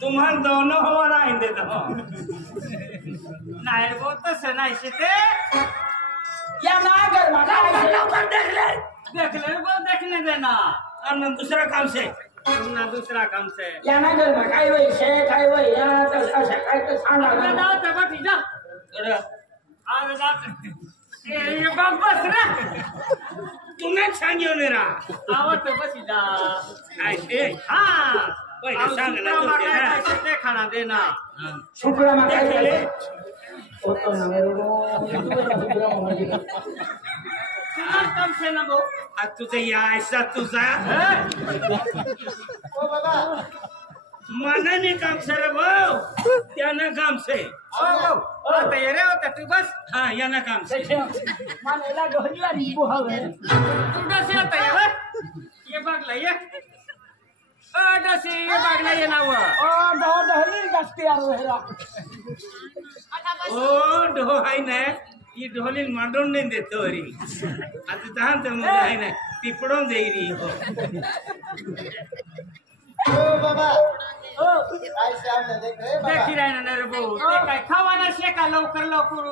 तुम्हाला दोनों हवा आएंगे तो नाही वो तसं नाही शिते या ना घर माना देख ले वो देखने देना और दूसरा काम से ना दूसरा काम से या ना घर में काय वय शे काय वय या तर अशा काय तर सांगा अरे ना. जाऊ ते बटी जा अरे अरे जात ये बाग बस रे तुम्हें सांगियो नेरा आवत बसी जा ऐसे हाँ पहिले सांगला तुमचे ना शिते खाना देना शुक्र मा काय वय होतो ना शुक्र मा म्हणजे तुम्हाला काम से ना भाऊ आज तुझे या ऐसा तुझा ओ बाबा मनाने काम से रे भाऊ त्यानं काम से ओ भाऊ आता ये रे होता तू बस हाँ यानं काम से मानेला गहला निबू हवे तू डसे आता ये बागला ये डसे ये बागला ये नाव ओ डहली जास्ती आरो हेरा ओ ढो आहे ना ही ढोलीन मांडून नाही देतो री आता दहान तर मग आहे ना ती पडून देईरी हो ओ बाबा ओ काय सामने देख रे देखी बाबा राहिना ना रे भाऊ ते काय खावाना शेका लवकर लवकर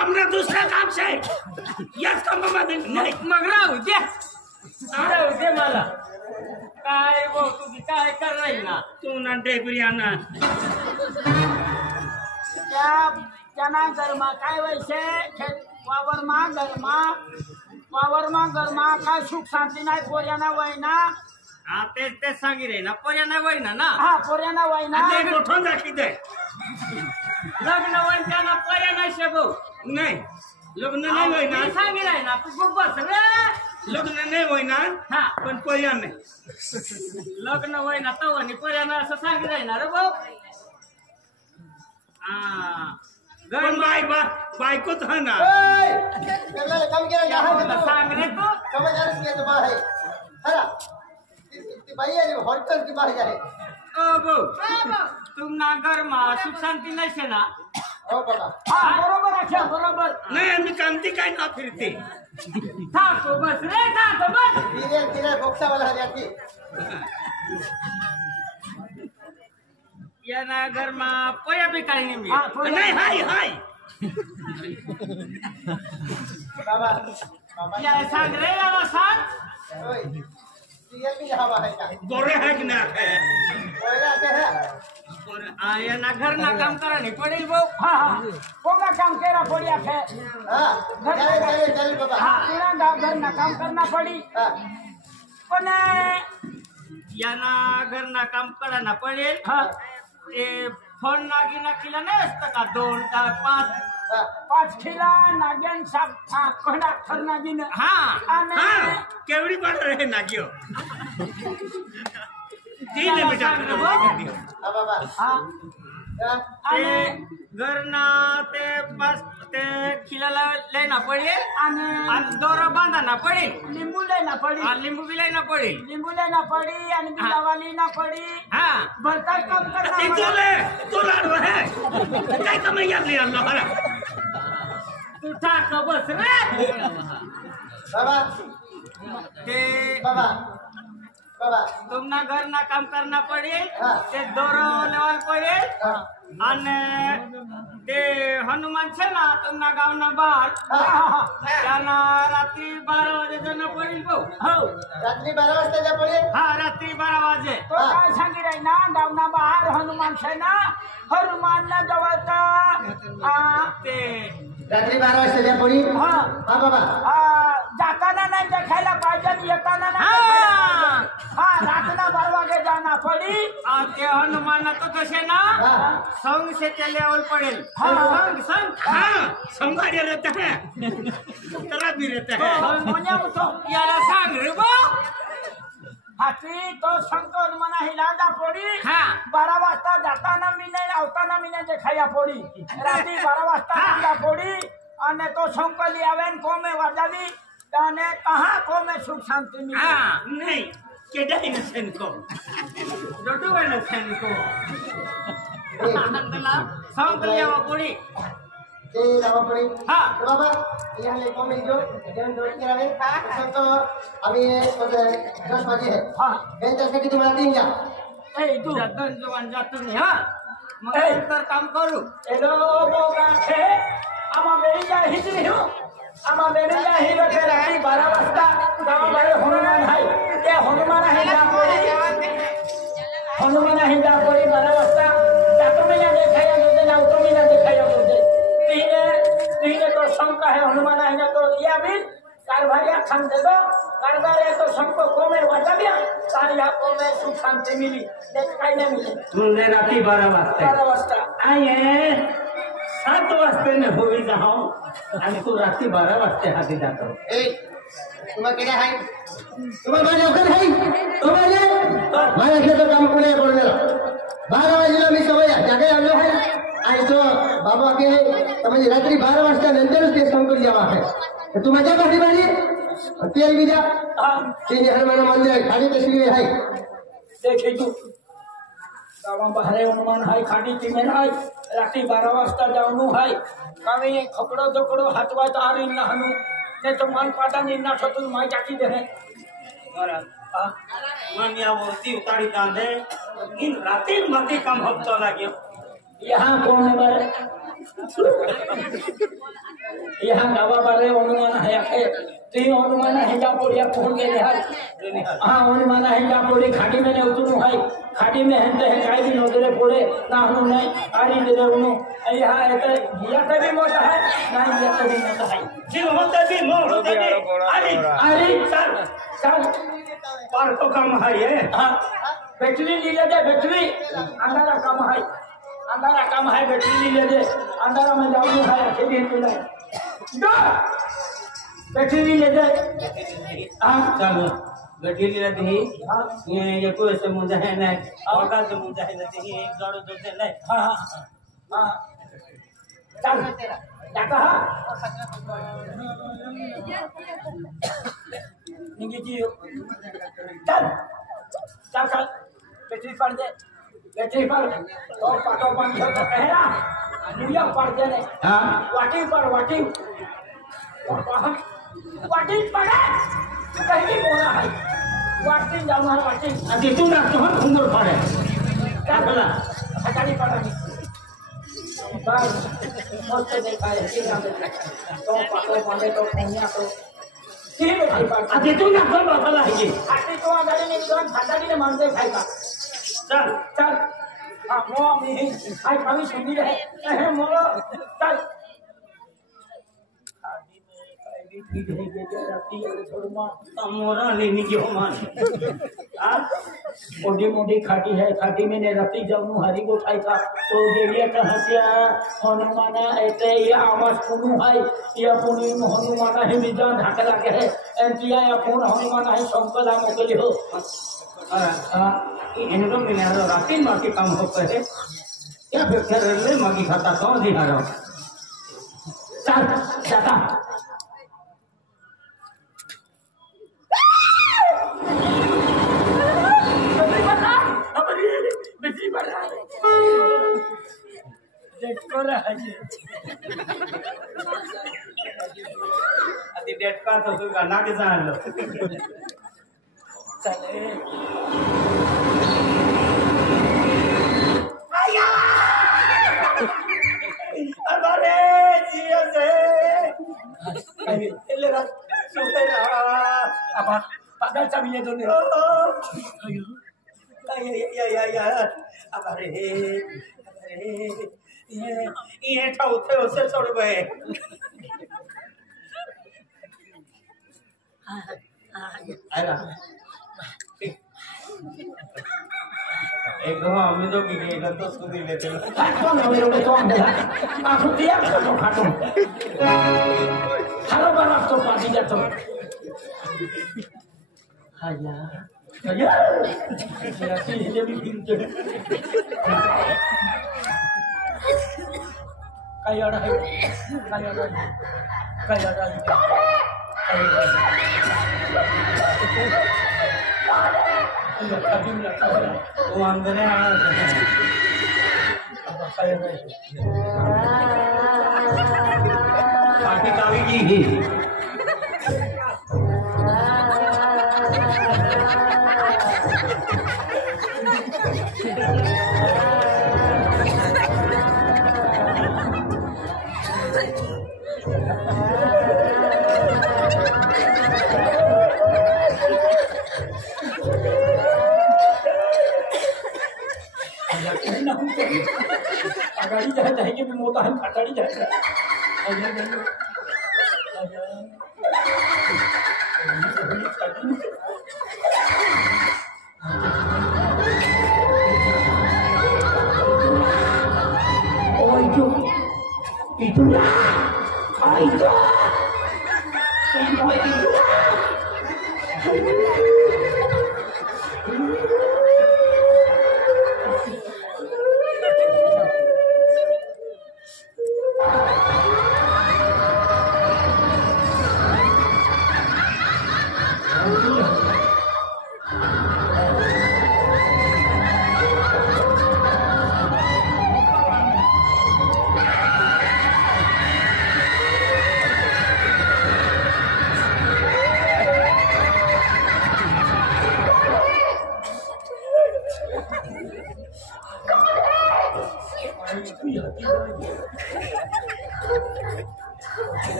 आमना दूसरा काम से याच कामामध्ये नाही मग राहू दे राहू दे मला काय भाऊ तुझी काय कर राहील ना तू ना टेकरी आणा त्या घरमा काय वैसे वावरमा घरमा काय सुख शांती नाही पोऱ्याना वयना हा तेच सांगी रे ना पर्या नाही वय ना हा पोऱ्याना वयना ते गोठून दाखी दे लग्न वय त्यांना पर्या नाही शे भाऊ नाही लग्न नाही होय ना सांगी राही ना तू बस रे लग्न नाही होय ना हा पण पर्या नाही लग्न वय ना तव आणि पर्या नाही असं सांगी राही ना रे भाऊ हा पण बायकोच हा ना ए करला काम केला मला सांग रे तू समझदार से तो बाहर है हरा ती बाई आहे हॉस्टल की बाहर जाए ओ भाऊ तुम ना घर मा सुख शांती नाही शे ना हो बाबा हा बरोबर आहे बरोबर नाही आम्ही कामती काय ना फिरते ठाको बस रे ठाको बस धीरे बोक्सा वाला हरियाती या ना घर मा पया बी काही नाही मी हा पोऱ्या नाही हाय हाय बाबा बाबा या सांग रे याला सांग ओए ये भी हवा है का गोरे है की ना है ओएला के है या ना घर ना काम करा नाही पडेल भाऊ हा हा कोंगा काम केरा पड़िया थे हां चल बाबा हा पूरा गांव घर ना काम करना पड़ी हां पण या ना घर ना काम करा ना पडेल हा ते फोन नागी नाखीला नाही असतं का 2 का 5 हां 5 किला नागन साब कोणा खरनागीन हा आणि हा केवढी पाड रे नागियो 3 मीटर हां बाबा हा हां ते घर ना ते 5 ते खिलाला लेना पडेल आणि दोरा बांधाना पडेल लिंबू लेना पड़ी आणि लिंबू बी लेना पडेल लिंबू लेना पड़ी आणि बिलावाली ना पड़ी हा भरता काम करना ती पड़ा तू लाडवा है काय कमाई आपली अल्लाह हरा तू ठाक बस रे बाबा ते बाबा बाबा तुमना घर ना काम करना पडेल हा. ते दोरो लेवाल पडेल हां आणि ते हनुमान छे ना तुमना गाव ना बाहेर हां त्यांना रात्री 12 वाजे जाणं पडेल भाऊ हो रात्री 12 वाजता जा पडे हा रात्री 12 वाजे तो काय सांगी रही ना गावना बाहर हनुमान से ना हनुमान ना जवळचा ते रात्री 12 वाजता जा पडी हा हां बाबा जाताना नाही देखायला पाहिजे येताना हा नाही हा रातना 12 वागे जाना पड़ी ते हनुमान तो कसे ना हां संग से ते लेवल पडेल हा. संग संग हाँ संभाड़े रहता है तरा भी रहता है मोन्या तो याला सांग रे भाऊ हाती तो शंकर मना हिलादा पड़ी हा 12 वाजता जाताना मी नाही आवताना मी नाही देखाया पड़ी रात्री 12 वाजता जा पड़ी અને તો શંકલી આવે ને કોમે વાજાવી અને કहा કોમે સુખ શાંતિ મિલે हा नहीं केडा इन सेन को जोटू वेळ सैनिको अंतला संग लेवा पुडी ते जावा पडी हा तो बाबा यहाँ ले कॉमेडी जो जन दो के रहे तो अभी 10 बजे है हाँ बेंच से कि तुम्हारा दिन जा ए तू जतन जवान जातो नहीं हाँ मग ए. नंतर काम करू एलो बोगा छे आमा मेरी जा हिजरी हो आमा मेरी जा ही रखे राती 12 वाजता गावामध्ये हनुमान आहे त्या हनुमान आहे जा पोरी हनुमान आहे जा पोरी 12 वाजता जातो मी ना देखाया दे ना तो मी ना देखाया दे तीने तो शंका है हनुमान आहे ना तो लिया भी कारभारिया खान दे दो कारभारिया तो शंको को में वाटा दिया सारिया को में सुख शांति मिली देख काय नहीं मिली मुंडे रात्री 12 वाजता 12 वाजता आये 7 वाजता ने होई जाओ आणि तू रात्री 12 वाजता हाती जातो ए तुम्हा केले आहे तुम्हा माझ्या लवकर आहे तुम्हाला माझ्या तो काम कोणी पडलेला 12 वाजला मी सवय जागे आलो आहे आणि तो बाबा के म्हणजे रात्री 12 वाजता नंतरच ते संकट जावा आहे तू माझ्या घरी बारी तेल भी जा तीन हनुमान मंदिर खाली तस्वीर है देखे तू गावा बाहेर हनुमान हाय खाडी तिमेन हाय रात्री 12 वाजता जाऊन हाय कावे खकडो जकडो हातवात आरी ना हनु ते तो मन पादा निना छतुन माय जाकी दे बरं मन या वरती उतारी कांदे इन रात्री मध्ये काम होतो लाग्यो यहाँ कौन है बारे यहाँ गावा बारे हनुमान है आके तीन हनुमान है जा पोड़िया पहुंच गए हाय हाँ हनुमान है जा पोड़ी खाड़ी में ने उतरू है खाड़ी में हंते है काय भी नजरे पोड़े ना हनु नहीं आरी दे उनु यहाँ ऐसे गिया ते भी मोटा है ना गिया ते भी मोटा है जी होते भी मोड़ होते भी अरे सर चल पर तो काम है ये हाँ बैटरी ले ले बैटरी अंधारा काम है अंधारा काम है बैटरी ले ले अंधारा में जाऊँ है अकेले मिला बैटरी ले ले हाँ चलो गड्डी रहती ये कोई से मुझे है ना और का से मुझे है नहीं एक जोड़ो दो से नहीं हाँ हाँ चल जाता है निकी जी चल चल चल बैटरी पड़ जाए बैटरी पर तो पाटो बंद हो तो कहना मुझे पड़ जाए हाँ वाटी पर वाटी वाटी पड़े कहीं बोला है वाटी जाऊँ है वाटी अभी तू ना तो हम उम्र पड़े क्या बोला हटानी पड़ा नहीं बस मस्त देखा है ठीक है तो पाटो बंदे तो कन्या तो ठीक है भाई बात अभी तू ना कौन बता है जी आती तो आधारे नहीं तो खाता की ने मानते खाएगा चल चल हाँ मो मी आई कभी सुनी रहे मोलो चल मोरा लेनी जो मान मोटी मोटी खाटी है खाटी में ने राती जाऊँ हरी को खाई था तो देविया का हंसिया हनुमाना ऐसे ये आवाज पुनु है ये पुनु हनुमाना है मिजान ढाके लगे है एंटिया या पुन हनुमाना है संकला मोकली हो इनको मिले राती माँ के काम होते है क्या फिर ले माँ की खाता तो दिखा चल जाता डेट का तो तू गाना के जान लो चले अरे जियो से ले रहा सुनते रहा अब पागल चमिए दोनों या अरे ये उठे उसे छोड़ गए एक हम तो की गई तो सुधी लेते कौन है मेरे को तो अंदर आंखों दिया तो खाटो हरो बार तो पार्टी जातो हाया हाया ये भी फिर काया रहा वो अंदर पार्टी कावी की आगाड़ी जाएगी भी मोटा है खटाड़ी जाएगा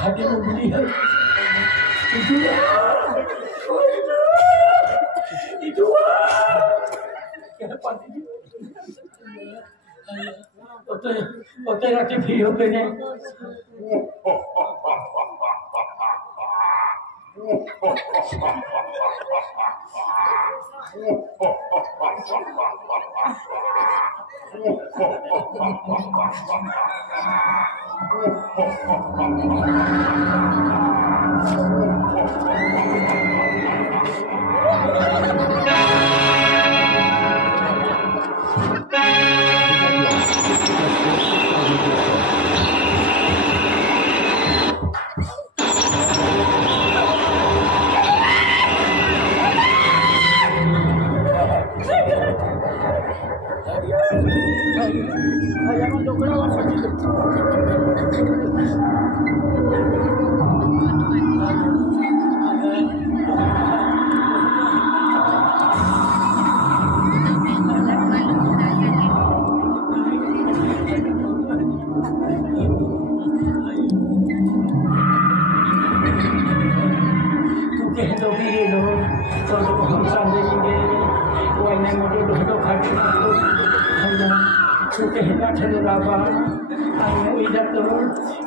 खाटी में बुरी है रात फ्री हो गए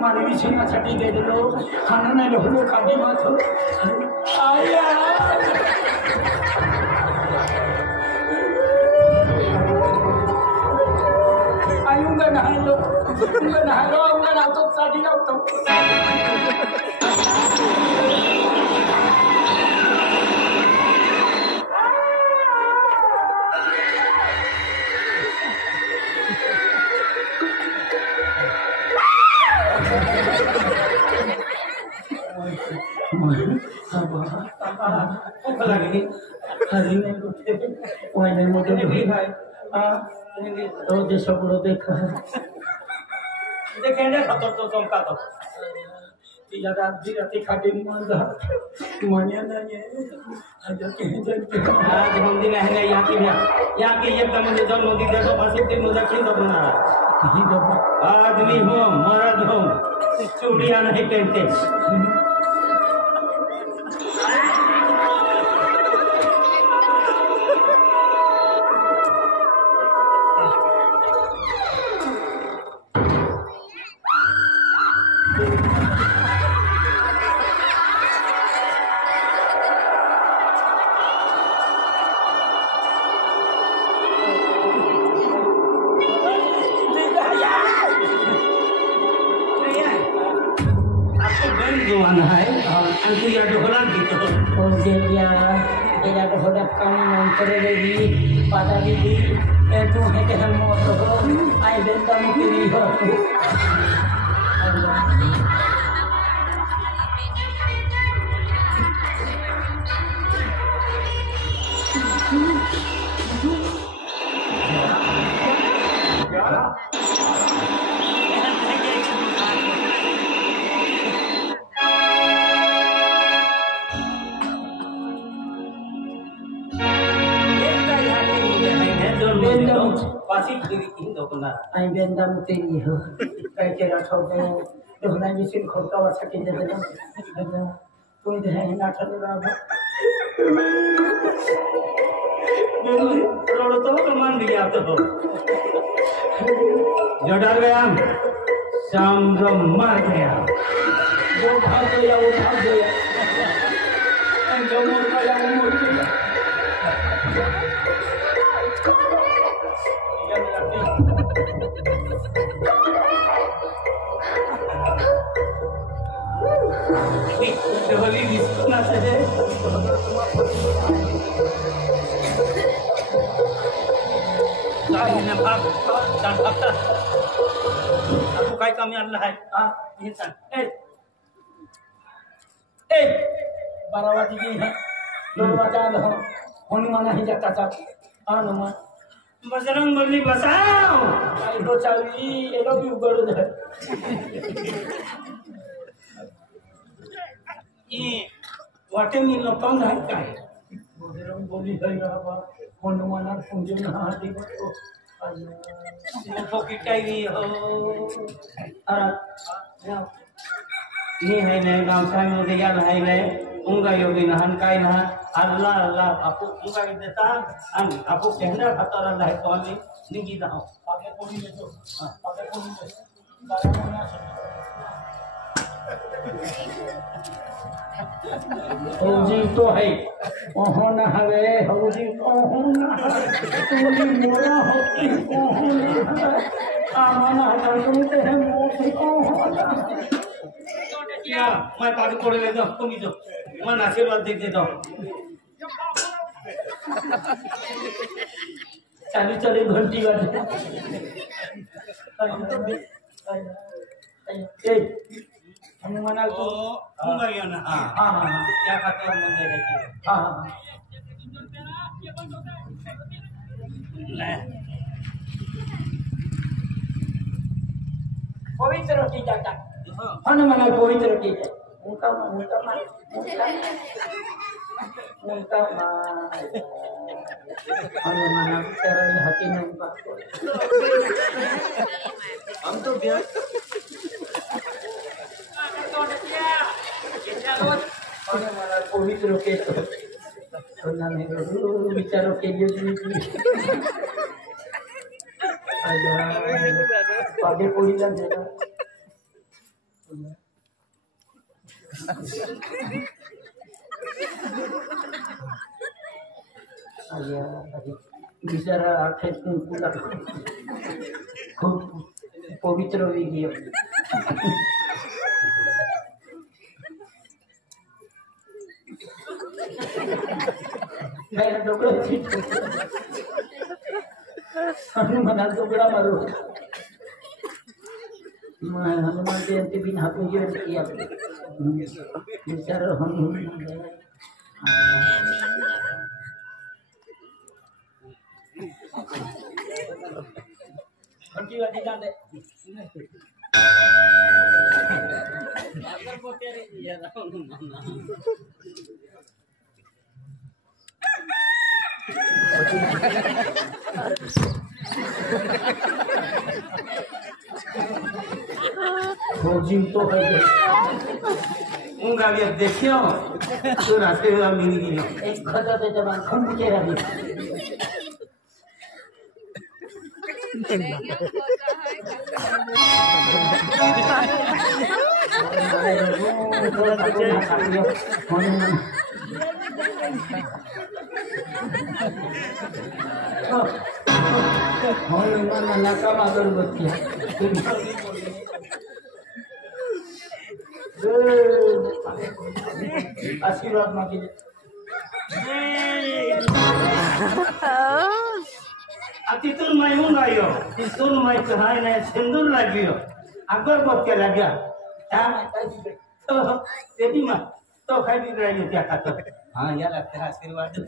मानवी छीनासाठी गेलेलो खाना नाही राहिलो खाली मात्र आयुंगा नहालो उंगा लावतो साठी लावतो सब देखा देखे तो चमका तो रात खाटी मनिया आज मंदिर आहे याके एकदम जब नदी देखो बसते मुझे क्यों दबना आदमी हो मर्द हो चूड़िया नहीं पहनते pada diri itu hanya mau terus air dan kiri Pasi Kheri की दोकना आई बेंदा मुतेरी हो काय के राठो दे दोहना जिसिन खोका वासा के दे दे कोई दे है ना ठल रहा रोड तो मान दिया तो जोड़ार गया शाम जो मर गया वो भाग गया जो मोर का वो मोर गया होली दिसना से ने भाग जान भागता आपको काय कमी आणलं आहे हां हे सांग ए बारावाती की है लोबाचा हो हनुमान ही जाता था हनुमान बजरंग बली बसाओ आई हो चावी एलो भी उगड़ दे ई वाटे मी लोकांना आहे काय बजरंग बोली है बाबा हनुमान पूजन हाथी को नको की काय हो अरे ni hai ne gaam sai mo de yan hai ne unga yogi na han kai na Allah Allah apu unga deta an apu kehna khatara hai to ni ningi da आगे कोनी ले तो आगे कोनी ले बारामुना होजी तो है ओहो ना हवे होजी ओहो ना तूनी मोरा होती ओहो ना आमाना हटाते हैं मोती ओहो ना क्या मैं पानी कोड़े ले दो तुम ही दो मैं आशीर्वाद दे दो चाली चाली घंटी बजे हनुमान तो unga yo na हाँ हाँ हाँ क्या खाते हम मंदिर है हाँ हाँ ले पवित्र की जाता हनुमान पवित्र की जाता उनका हनुमान बिचारा ये हकी नहीं बात हम तो गया हनुमान पवित्र के तो नाम है बिचारों के लिए आगे पूरी जान देना बिचारा आखे पूरा खूब पवित्र हो गया मेरा टुकड़ा ठीक हनुमान टुकड़ा मारो मैं हनुमान जयंती बिन हाथों ये किया बेचारा हनुमान घंटी वाली डाल दे फौजी तो है unga dia देखियो तो रास्ते में मिल गई एक खजा दे जवान खम के रही हनुमान नाका मादर बच्चा आशीर्वाद मांगे तिथून मैं हूँ आयो तिथून मैं चढ़ाई ने सिंदूर लगियो अगरबत्ती के लगा तो तेरी माँ तो खाई भी रही हो क्या खाता हाँ यार तेरा आशीर्वाद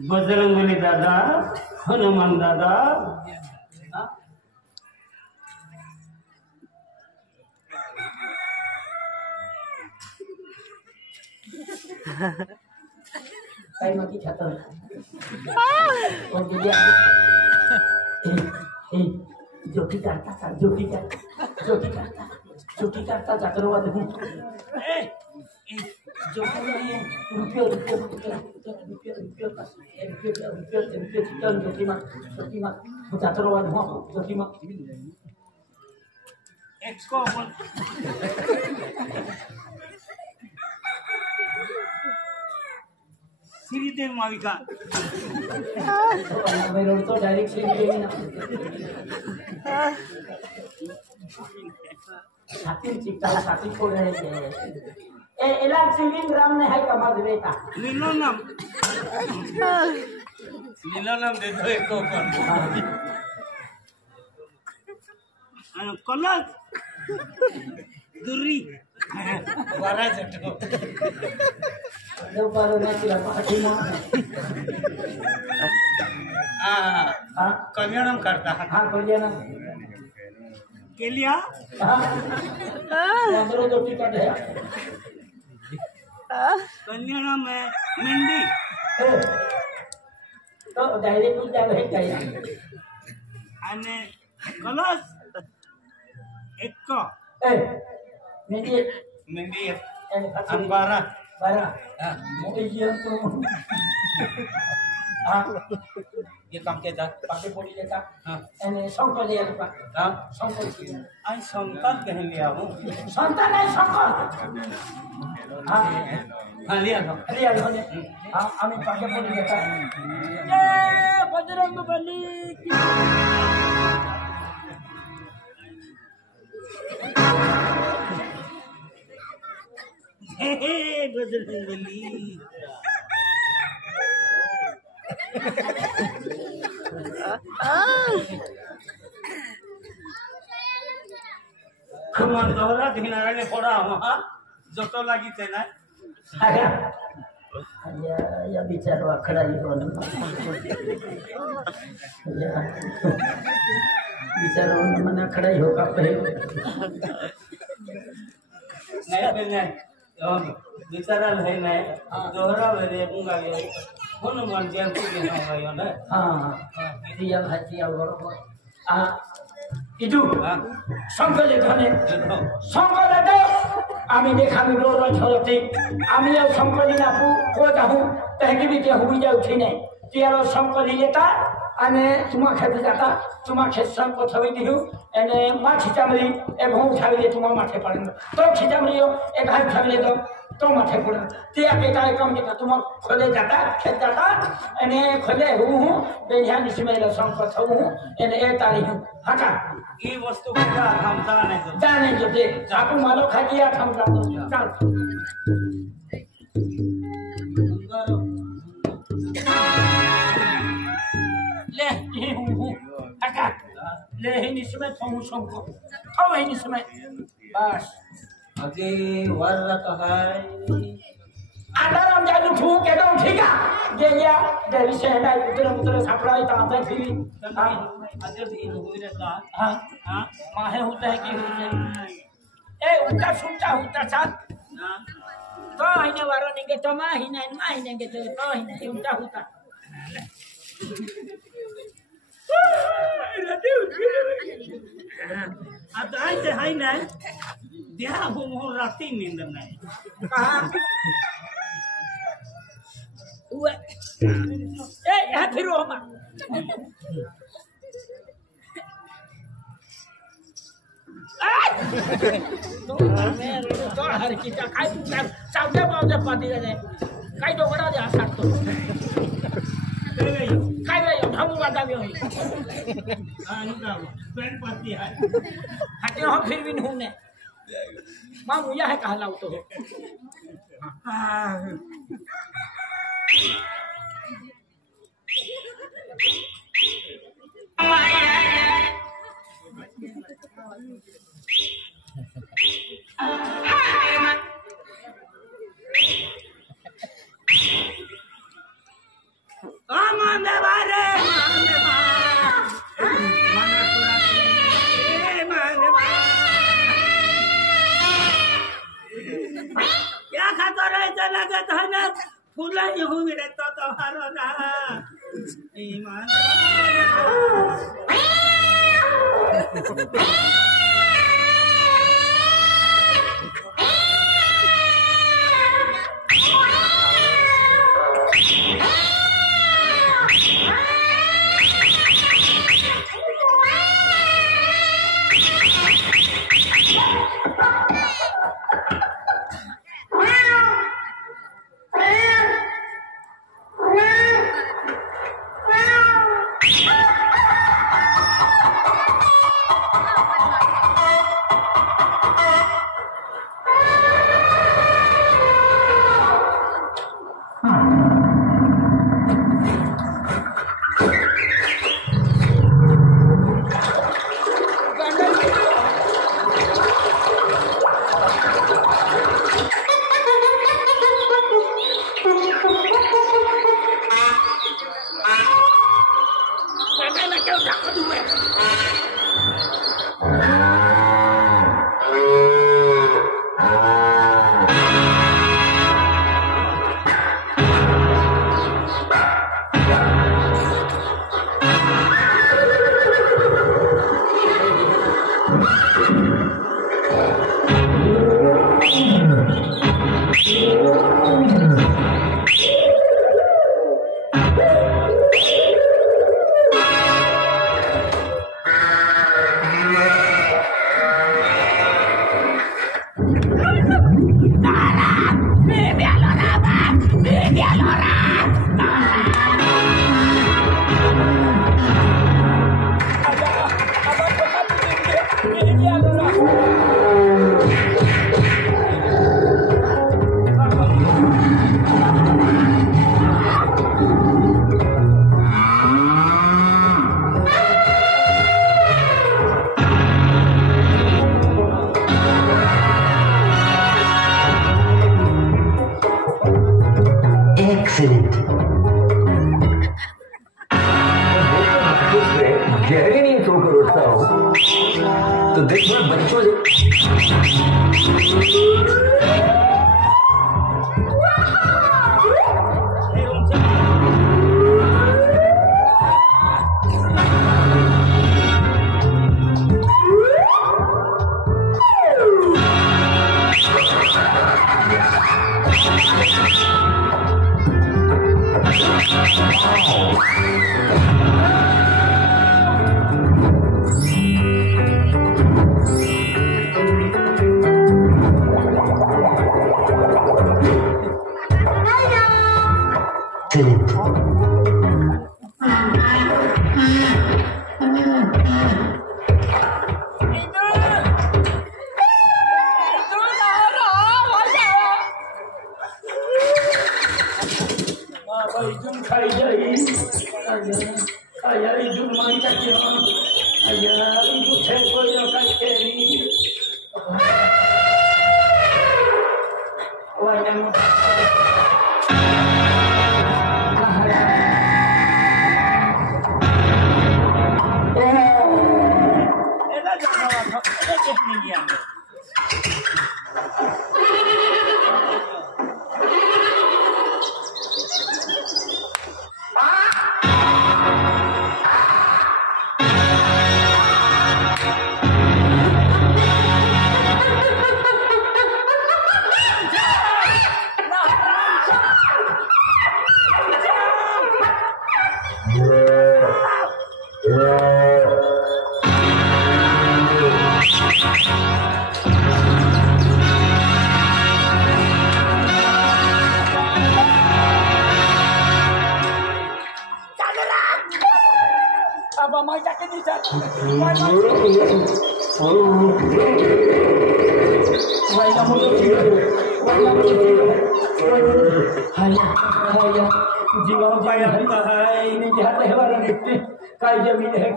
बजरंगबली दादा हनुमान दादा काय माती खात जोटी करता जोटी करता जागरवा श्रीदेव माविका तो डायरेक्ट श्रीदेवी ना साथी छोड़ रहे थे एला सिविल राम ने है कमा देता नीलो नाम दे दो एक कलर दुरी वारा जटो दो बार ना किला पाठी ना हां कल्याणम करता हां कल्याण के लिया हां अंदर जो टिकट है कल्याणम में मंडी तो डायरेक्ट उल्टा है क्या અને કલસ એક मेंदी અંબારા बारा मोटे जीवन तो हाँ ये काम के था पाके बोली लेता हाँ एने शंकर ले आलपा हाँ शंकर आई संकल्प कह लिया हूँ संतान है शंकर हाँ हाँ लिया था हाँ हमें पाके बोली लेता ये बजरंग बली बजरंगबली कमान दोहरा धिनाराने पड़ा वहाँ जोतो लगी थे ना या बिचारो खड़ा ही हो बिचारो मना खड़ा ही होगा पहले नहीं पहले बिचारा है नहीं दोहरा वेरे मुंगा गया हनुमान जयंती के होगा यो ना हाँ रियल हटिया बरोबर इदु संकले धने संकले दे आमी देखा मी रोड में चलते आमी अब संकली ना को जाऊं तहकी भी के हुई जा उठी नहीं तियारो संकली लेता अने तुमा खेत जाता तुमा खेत सब को छवि दिहु एने मा खिचामली ए भौ उठाविले तुमा माथे पड़न तो खिचामलियो एक हाथ उठाविले तो माथे पड़न तिया के काय कम के तुमा खोले जाता खेत जाता एने खोले हूं बेध्यान इसमें संक छऊ एने ए तारी हटा ये वस्तु का हम जाने जो दे आपको मालो खा दिया हम कर दो चल ले ये हूं हटा ले ही इसमें थों संको थों ही इसमें बस अगे वर्रा कहाय अंदर हम जादू ठू के दो ठीक है ये या देवी से है उधर सप्लाई ता पे थी हां अजर दी हुई रहता हां हां माहे होता है कि ए उनका सुनता होता साथ तो हिने वारो निके तो मा हिने के तो हिने उनका होता आता आई से हाई ना देहा हो मोर राती नींद नहीं कहां उए ए यहां फिरो हम तो हर की का काय चावले बावले पाती रे काय डोगडा दे असत तो काय रे हम वादावी होई आणि का पेन पाती है हटे हम फिर भी नहीं ने मां मुया है कहला तो माने बारे माने क्या खाता रहे लगे धने pulang juga bila toto harona. Iman. Excellent. गहरे नहीं सोकर उठता हो तो देख बच्चों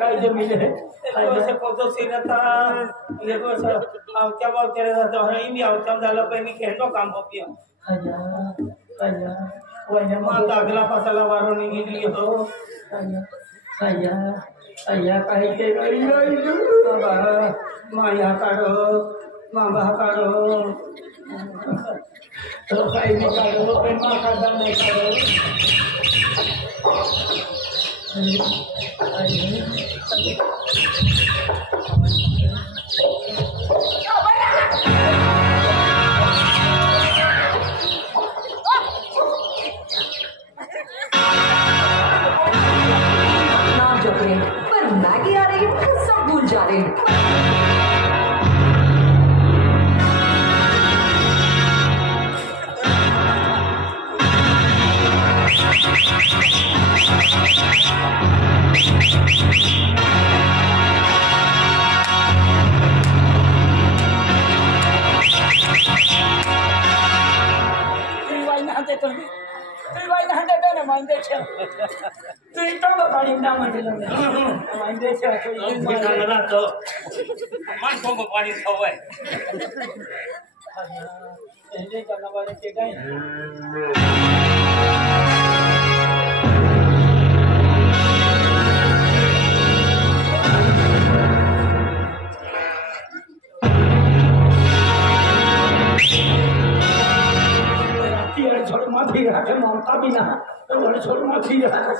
काय जमीन है से फोटो सीनता ये को क्या बात करे तो है भी आउटकम डालो पे नहीं कहनो काम हो पिया आया वही मां अगला पसला वारो नहीं गिरी हो आया कहीं के गई बाबा माया करो मां बा करो तो भाई निकालो प्रेमा का दम निकालो नाम जप रहे पर मैगी आ रही है सब भूल जा रहे हैं पाणी सवय छोड़ माफी रहा ममता भी ना छोड़ माफी रहा